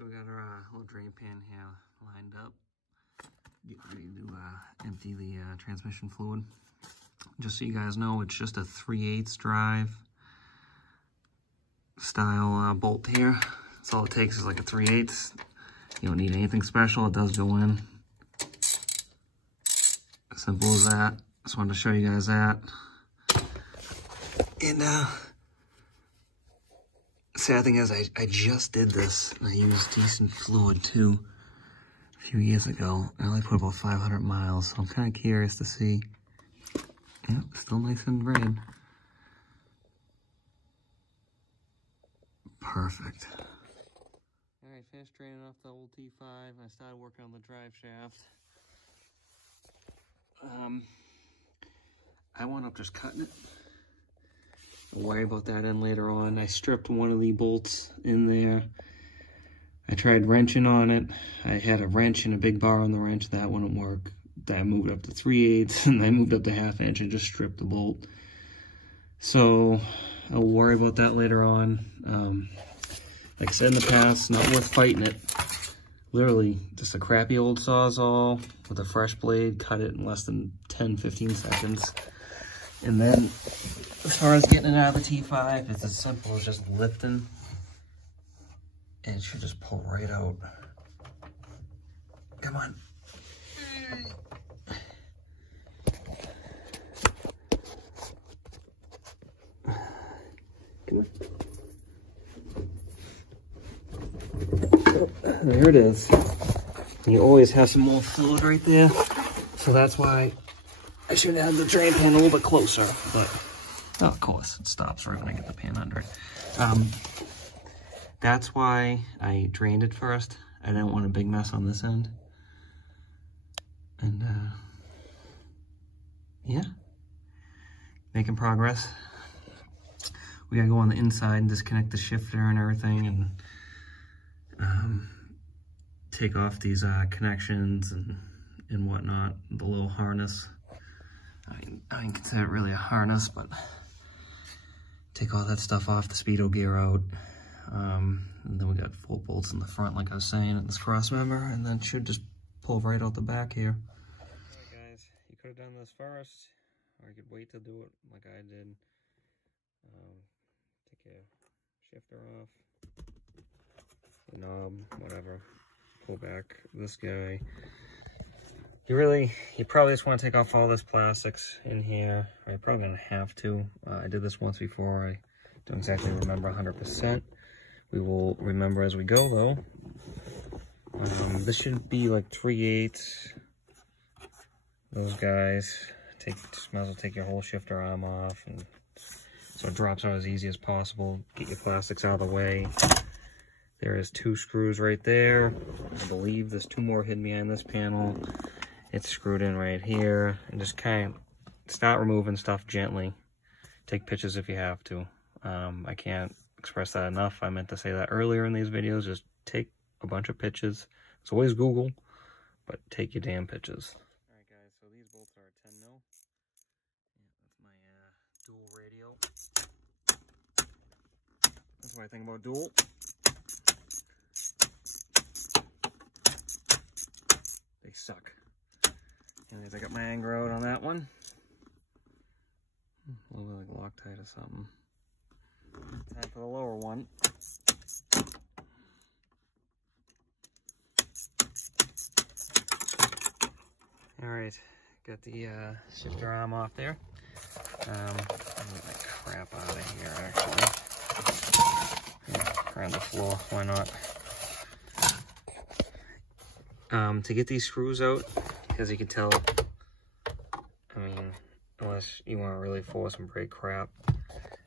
So we got our little drain pan here lined up. Get ready to empty the transmission fluid. Just so you guys know, it's just a 3/8 drive style bolt here. That's all it takes is like a 3/8. You don't need anything special. It does go in. Simple as that. Just wanted to show you guys that. And sad thing is, I just did this, and I used decent fluid too a few years ago. I only put about 500 miles, so I'm kind of curious to see. Yep, still nice and red. Perfect. All right, finished draining off the old T5. I started working on the drive shaft. I wound up just cutting it. I'll worry about that in later on. I stripped one of the bolts in there. I tried wrenching on it. I had a wrench and a big bar on the wrench. That wouldn't work. I moved up to 3/8 and I moved up to 1/2 inch and just stripped the bolt. So I'll worry about that later on. Like I said in the past, not worth fighting it. Literally just a crappy old Sawzall with a fresh blade, cut it in less than 10-15 seconds. And then as far as getting it out of the T5, it's as simple as just lifting, and it should just pull right out. Come on. Come on. There it is. And you always have some more fluid right there, so that's why I should have the drain pan a little bit closer, but oh, of course it stops right when I get the pan under it. That's why I drained it first. I didn't want a big mess on this end. And yeah, making progress. We gotta go on the inside and disconnect the shifter and everything, and take off these connections and whatnot, the little harness. I mean, consider it really a harness, but take all that stuff off, the speedo gear out. And then we got 4 bolts in the front, like I was saying, at this cross member, and then should just pull right out the back here. Alright guys, you could have done this first, or you could wait to do it like I did. Take your shifter off, the knob, whatever. Pull back this guy. You probably just want to take off all this plastics in here. You're probably gonna have to. I did this once before. I don't exactly remember 100%. We will remember as we go though. This should be like 3/8. Those guys. Just might as well take your whole shifter arm off, and so it drops out as easy as possible. Get your plastics out of the way. There is 2 screws right there. I believe there's 2 more hidden behind this panel. It's screwed in right here, and just kind of start removing stuff gently. Take pictures if you have to. I can't express that enough. I meant to say that earlier in these videos. Just take a bunch of pictures. It's always Google, but take your damn pictures. All right, guys. So these bolts are 10 mil. Yeah, that's my dual radio. That's what I think about dual. They suck. Anyways, I got my anger out on that one. A little bit like Loctite or something. Time for the lower one. Alright, got the shifter arm off there. I'll get my crap out of here actually. Yeah, around the floor, why not? To get these screws out, as you can tell, I mean, unless you want to really force and break crap,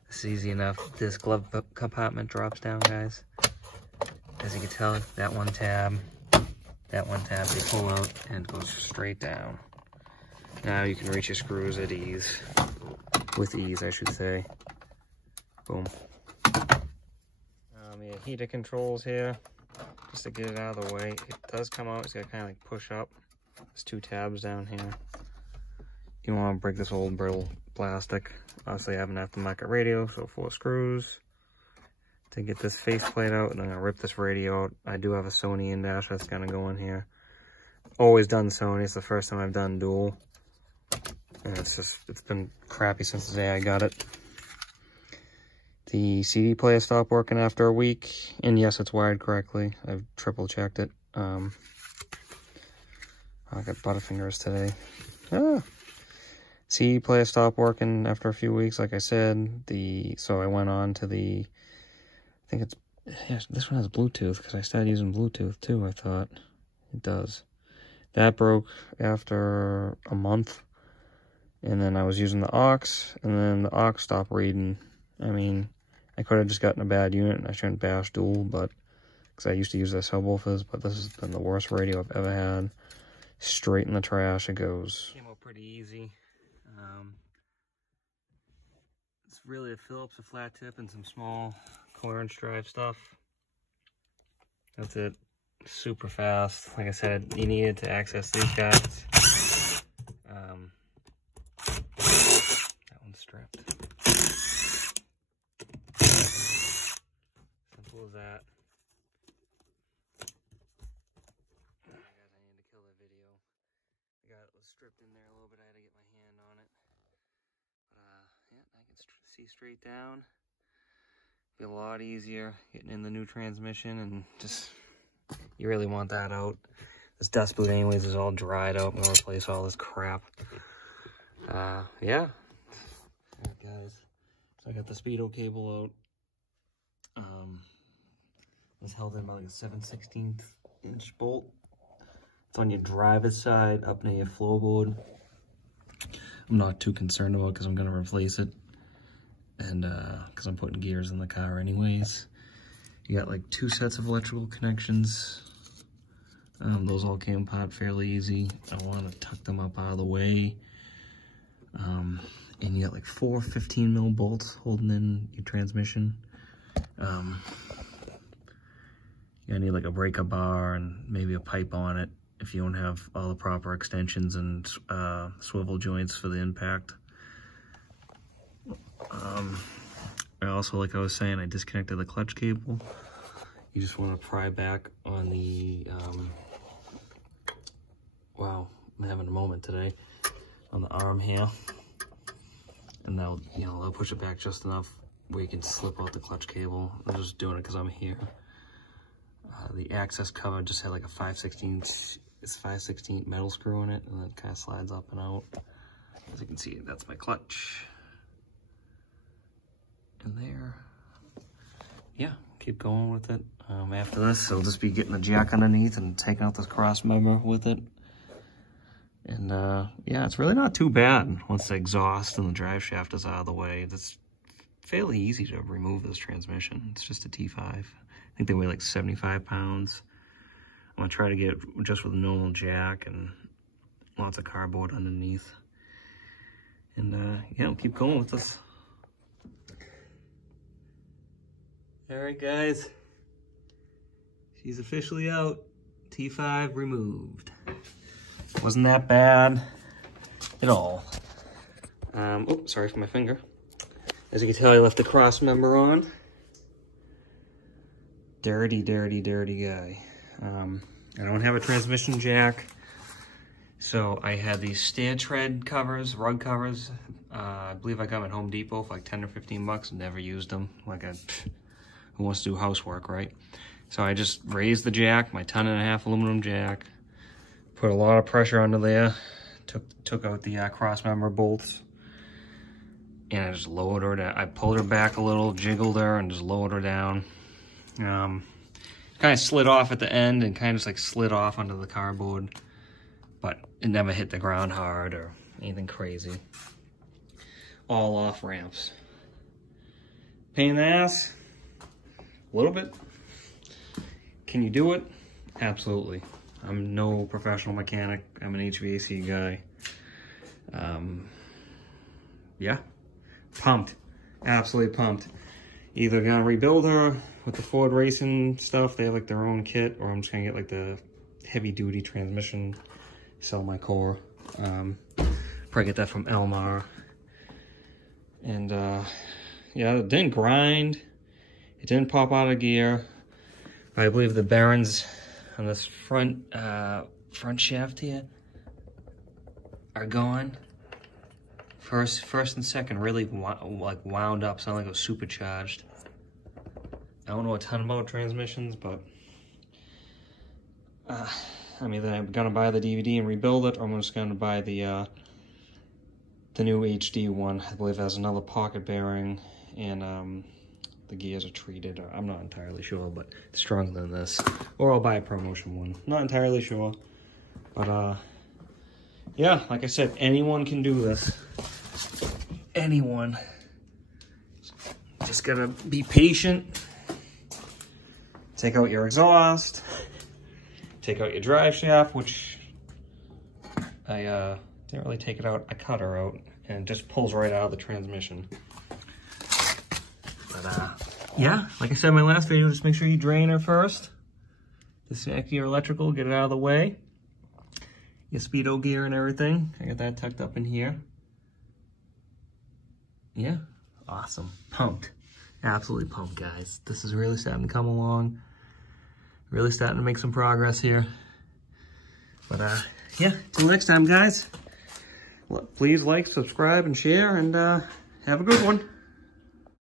it's easy enough. This glove compartment drops down, guys. As you can tell, that one tab, they pull out and goes straight down. Now you can reach your screws at ease. With ease, I should say. Boom. Your heater controls here, just to get it out of the way. It does come out, it's got to kind of like push up. There's 2 tabs down here. You want to break this old brittle plastic. Obviously I have an aftermarket radio, so 4 screws. to get this faceplate out, and I'm gonna rip this radio out. I do have a Sony in-dash that's gonna go in here. Always done Sony. It's the first time I've done dual. And it's been crappy since the day I got it. The CD player stopped working after a week. And yes, it's wired correctly. I've triple checked it. I got butterfingers today. CD player stopped working after a few weeks, like I said. So I went on to the, I think it's, yeah, this one has Bluetooth, because I started using Bluetooth too, I thought. It does. That broke after a month. And then I was using the aux, and then the aux stopped reading. I mean, I could have just gotten a bad unit, and I shouldn't bash dual, but, because I used to use their subwoofers, but this has been the worst radio I've ever had. Straight in the trash it goes. Came out pretty easy. It's really a Phillips, a flat tip, and some small clearance drive stuff. That's it. Super fast. Like I said, you needed to access these guys. That one's strapped. Simple as that. Guys, I need to kill the video. I got it stripped in there a little bit. I had to get my hand on it. Yeah, I can see straight down. Be a lot easier getting in the new transmission, and just, you really want that out. This dust boot anyways is all dried out. I'm gonna replace all this crap. Yeah. Alright guys, so I got the speedo cable out. It's held in by like a 7/16 inch bolt. It's on your driver's side, up near your floorboard. I'm not too concerned about it because I'm gonna replace it. And because I'm putting gears in the car anyways. You got like 2 sets of electrical connections. Those all came apart fairly easy. I want to tuck them up out of the way. And you got like 4 15 mil bolts holding in your transmission. You're gonna need like a breaker bar and maybe a pipe on it if you don't have all the proper extensions and swivel joints for the impact. I also, like I was saying, I disconnected the clutch cable. You just want to pry back on the, wow, I'm having a moment today, on the arm here. And they'll, you know, they'll push it back just enough where you can slip out the clutch cable. I'm just doing it because I'm here. The access cover just had like a 5/16, it's 5/16 metal screw in it, and then it kind of slides up and out. As you can see, that's my clutch. In there. Yeah, keep going with it. After this, I'll just be getting the jack underneath and taking out this cross member with it. And yeah, it's really not too bad once the exhaust and the drive shaft is out of the way. It's fairly easy to remove this transmission. It's just a T5. I think they weigh like 75 pounds. I'm gonna try to get it just with a normal jack and lots of cardboard underneath. And yeah, I'll keep going with this. All right, guys, she's officially out. T5 removed. Wasn't that bad at all. Oh, sorry for my finger. As you can tell, I left the cross member on. Dirty, dirty, dirty guy. I don't have a transmission jack, so I had these stair tread covers, rug covers. I believe I got them at Home Depot for like 10 or 15 bucks. Never used them. Like who wants to do housework, right? So I just raised the jack, my 10.5 aluminum jack, put a lot of pressure under there, took out the cross member bolts, and I just lowered her down. I pulled her back a little, jiggled her, and just lowered her down. Kind of slid off at the end and kind of just like slid off onto the cardboard, but it never hit the ground hard or anything crazy. All off ramps. Pain in the ass? A little bit. Can you do it? Absolutely. I'm no professional mechanic. I'm an HVAC guy. Yeah, pumped. Absolutely pumped. Either gonna rebuild her with the Ford Racing stuff. They have like their own kit, or I'm just gonna get like the heavy duty transmission, sell my core. Probably get that from Elmar. And yeah, it didn't grind. It didn't pop out of gear. I believe the bearings on this front shaft here are gone. First and second really wound up, sounded like it was supercharged. I don't know a ton about transmissions, but I'm either gonna buy the DVD and rebuild it, or I'm just gonna buy the new HD one. I believe it has another pocket bearing, and the gears are treated. I'm not entirely sure, but it's stronger than this. Or I'll buy a promotion one. Not entirely sure, but yeah, like I said, anyone can do this. Anyone. Just gotta be patient. Take out your exhaust. Take out your drive shaft, which I didn't really take it out. I cut her out, and it just pulls right out of the transmission. But yeah, like I said in my last video, just make sure you drain her first. Disconnect your electrical, get it out of the way. Your speedo gear and everything. I got that tucked up in here. Yeah, awesome. Pumped. Absolutely pumped, guys. This is really starting to come along. Really starting to make some progress here. But yeah, till next time, guys. Please like, subscribe, and share, and have a good one.